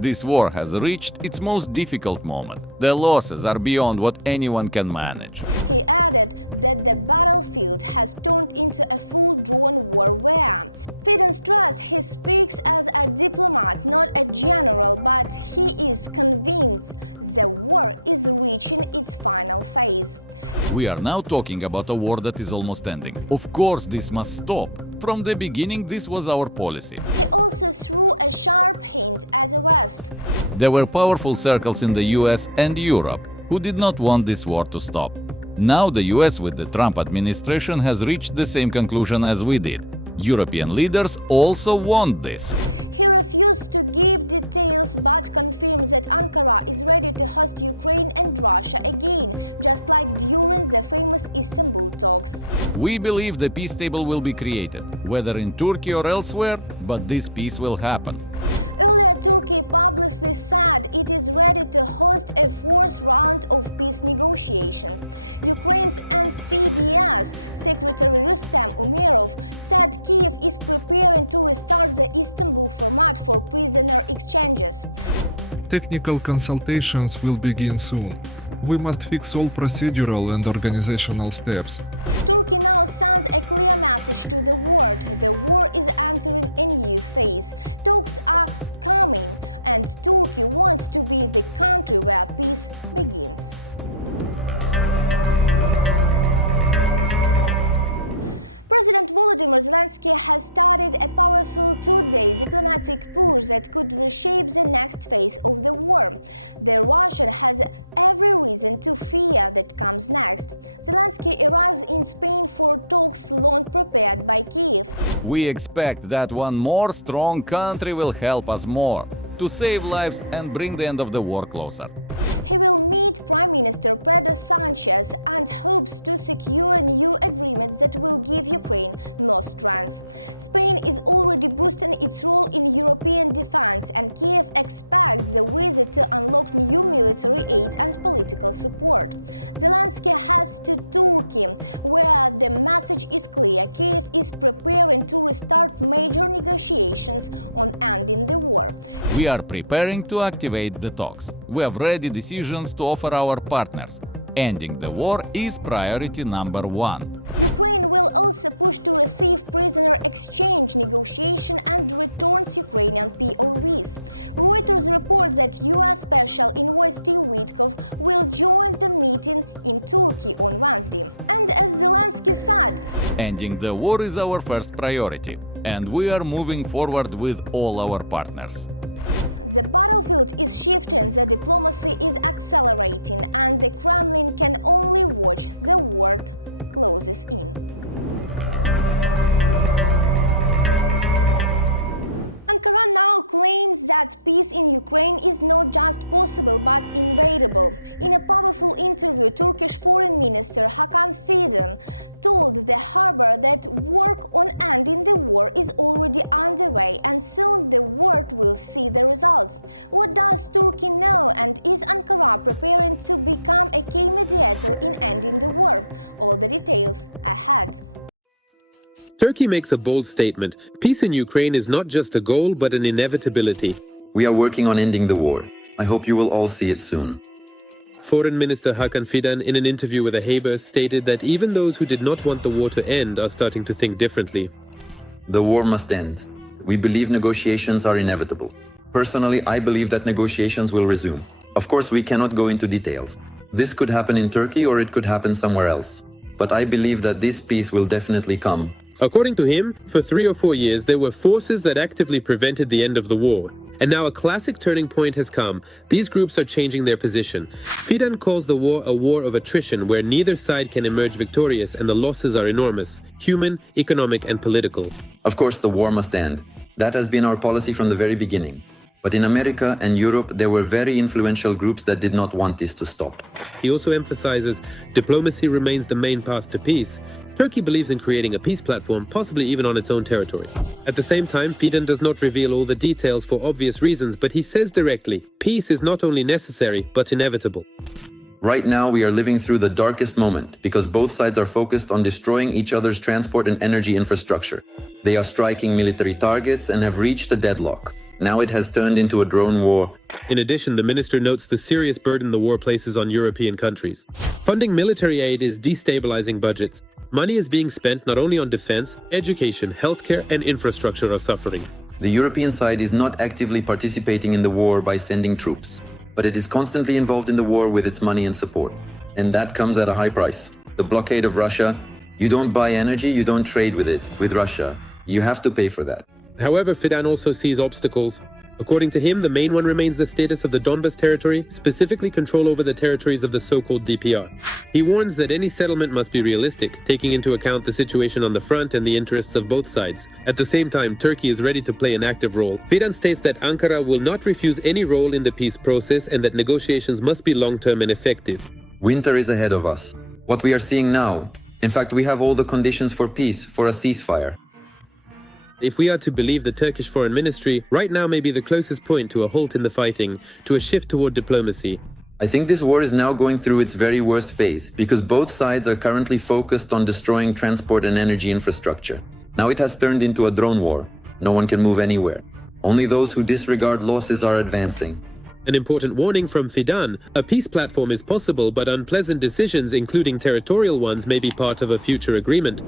This war has reached its most difficult moment. The losses are beyond what anyone can manage. We are now talking about a war that is almost ending. Of course, this must stop. From the beginning, this was our policy. There were powerful circles in the US and Europe who did not want this war to stop. Now the US with the Trump administration has reached the same conclusion as we did. European leaders also want this. We believe the peace table will be created, whether in Turkey or elsewhere, but this peace will happen. Technical consultations will begin soon. We must fix all procedural and organizational steps. We expect that one more strong country will help us more to save lives and bring the end of the war closer. We are preparing to activate the talks. We have ready decisions to offer our partners. Ending the war is priority number one. Ending the war is our first priority, and we are moving forward with all our partners. Turkey makes a bold statement. Peace in Ukraine is not just a goal, but an inevitability. We are working on ending the war. I hope you will all see it soon. Foreign Minister Hakan Fidan, in an interview with a Haber, stated that even those who did not want the war to end are starting to think differently. The war must end. We believe negotiations are inevitable. Personally, I believe that negotiations will resume. Of course, we cannot go into details. This could happen in Turkey or it could happen somewhere else. But I believe that this peace will definitely come. According to him, for 3 or 4 years, there were forces that actively prevented the end of the war. And now a classic turning point has come. These groups are changing their position. Fidan calls the war a war of attrition where neither side can emerge victorious and the losses are enormous, human, economic and political. Of course, the war must end. That has been our policy from the very beginning. But in America and Europe, there were very influential groups that did not want this to stop. He also emphasizes diplomacy remains the main path to peace. Turkey believes in creating a peace platform, possibly even on its own territory. At the same time, Fidan does not reveal all the details for obvious reasons, but he says directly, peace is not only necessary, but inevitable. Right now, we are living through the darkest moment because both sides are focused on destroying each other's transport and energy infrastructure. They are striking military targets and have reached a deadlock. Now it has turned into a drone war. In addition, the minister notes the serious burden the war places on European countries. Funding military aid is destabilizing budgets. Money is being spent not only on defense, education, healthcare, and infrastructure are suffering. The European side is not actively participating in the war by sending troops, but it is constantly involved in the war with its money and support. And that comes at a high price. The blockade of Russia, you don't buy energy, you don't trade with it, with Russia. You have to pay for that. However, Fidan also sees obstacles. According to him, the main one remains the status of the Donbas territory, specifically control over the territories of the so-called DPR. He warns that any settlement must be realistic, taking into account the situation on the front and the interests of both sides. At the same time, Turkey is ready to play an active role. Fidan states that Ankara will not refuse any role in the peace process and that negotiations must be long-term and effective. Winter is ahead of us. What we are seeing now, in fact, we have all the conditions for peace, for a ceasefire. If we are to believe the Turkish Foreign Ministry, right now may be the closest point to a halt in the fighting, to a shift toward diplomacy. I think this war is now going through its very worst phase, because both sides are currently focused on destroying transport and energy infrastructure. Now it has turned into a drone war. No one can move anywhere. Only those who disregard losses are advancing. An important warning from Fidan: a peace platform is possible, but unpleasant decisions, including territorial ones, may be part of a future agreement.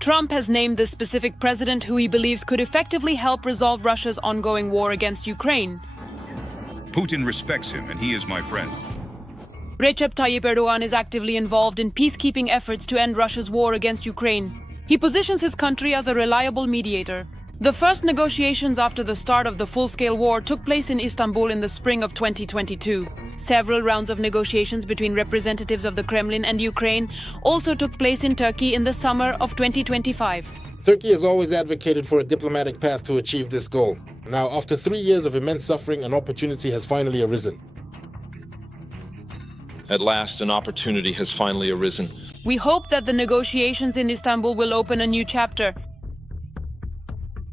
Trump has named the specific president who he believes could effectively help resolve Russia's ongoing war against Ukraine. Putin respects him, and he is my friend. Recep Tayyip Erdoğan is actively involved in peacekeeping efforts to end Russia's war against Ukraine. He positions his country as a reliable mediator. The first negotiations after the start of the full-scale war took place in Istanbul in the spring of 2022. Several rounds of negotiations between representatives of the Kremlin and Ukraine also took place in Turkey in the summer of 2025. Turkey has always advocated for a diplomatic path to achieve this goal. Now, after 3 years of immense suffering, an opportunity has finally arisen. At last, an opportunity has finally arisen. We hope that the negotiations in Istanbul will open a new chapter.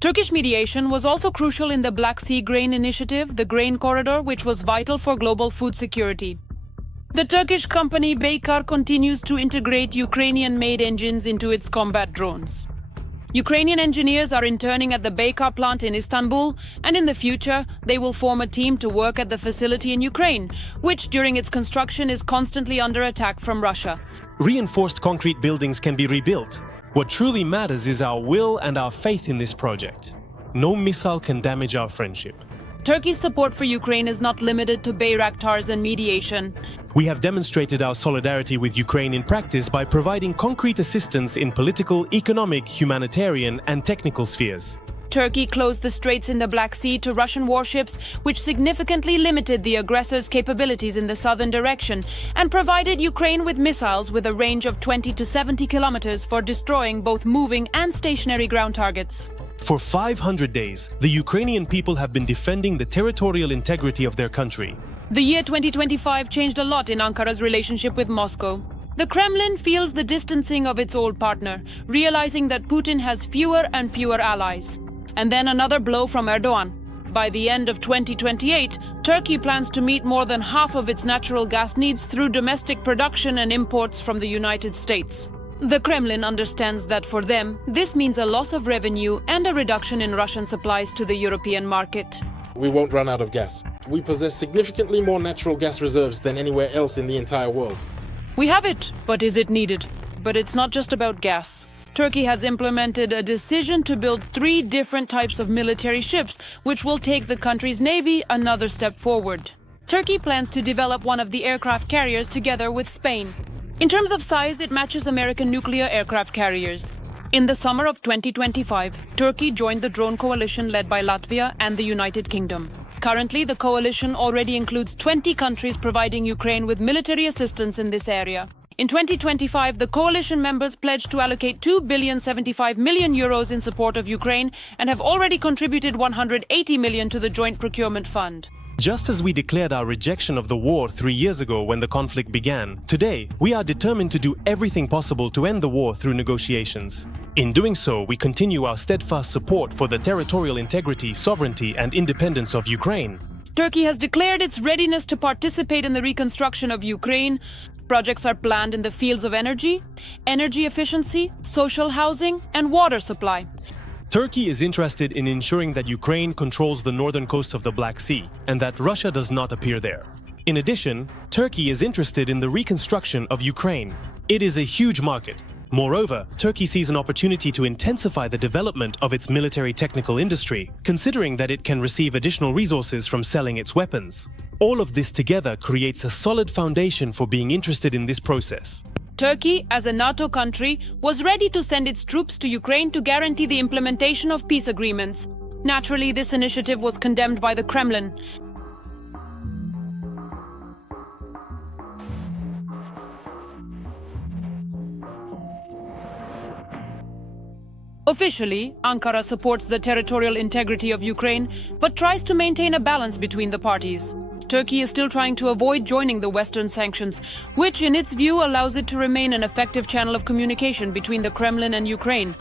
Turkish mediation was also crucial in the Black Sea Grain Initiative, the grain corridor, which was vital for global food security. The Turkish company Baykar continues to integrate Ukrainian-made engines into its combat drones. Ukrainian engineers are interning at the Baykar plant in Istanbul, and in the future, they will form a team to work at the facility in Ukraine, which during its construction is constantly under attack from Russia. Reinforced concrete buildings can be rebuilt. What truly matters is our will and our faith in this project. No missile can damage our friendship. Turkey's support for Ukraine is not limited to Bayraktars and mediation. We have demonstrated our solidarity with Ukraine in practice by providing concrete assistance in political, economic, humanitarian, and technical spheres. Turkey closed the straits in the Black Sea to Russian warships, which significantly limited the aggressor's capabilities in the southern direction, and provided Ukraine with missiles with a range of 20 to 70 kilometers for destroying both moving and stationary ground targets. For 500 days, the Ukrainian people have been defending the territorial integrity of their country. The year 2025 changed a lot in Ankara's relationship with Moscow. The Kremlin feels the distancing of its old partner, realizing that Putin has fewer and fewer allies. And then another blow from Erdoğan. By the end of 2028, Turkey plans to meet more than half of its natural gas needs through domestic production and imports from the United States. The Kremlin understands that for them, this means a loss of revenue and a reduction in Russian supplies to the European market. We won't run out of gas. We possess significantly more natural gas reserves than anywhere else in the entire world. We have it, but is it needed? But it's not just about gas. Turkey has implemented a decision to build 3 different types of military ships, which will take the country's navy another step forward. Turkey plans to develop one of the aircraft carriers together with Spain. In terms of size, it matches American nuclear aircraft carriers. In the summer of 2025, Turkey joined the drone coalition led by Latvia and the United Kingdom. Currently, the coalition already includes 20 countries providing Ukraine with military assistance in this area. In 2025, the coalition members pledged to allocate €2.75 billion in support of Ukraine and have already contributed $180 million to the Joint Procurement Fund. Just as we declared our rejection of the war 3 years ago when the conflict began, today we are determined to do everything possible to end the war through negotiations. In doing so, we continue our steadfast support for the territorial integrity, sovereignty, and independence of Ukraine. Turkey has declared its readiness to participate in the reconstruction of Ukraine. Projects are planned in the fields of energy, energy efficiency, social housing, and water supply. Turkey is interested in ensuring that Ukraine controls the northern coast of the Black Sea and that Russia does not appear there. In addition, Turkey is interested in the reconstruction of Ukraine. It is a huge market. Moreover, Turkey sees an opportunity to intensify the development of its military technical industry, considering that it can receive additional resources from selling its weapons. All of this together creates a solid foundation for being interested in this process. Turkey, as a NATO country, was ready to send its troops to Ukraine to guarantee the implementation of peace agreements. Naturally, this initiative was condemned by the Kremlin. Officially, Ankara supports the territorial integrity of Ukraine, but tries to maintain a balance between the parties. Turkey is still trying to avoid joining the Western sanctions, which in its view allows it to remain an effective channel of communication between the Kremlin and Ukraine.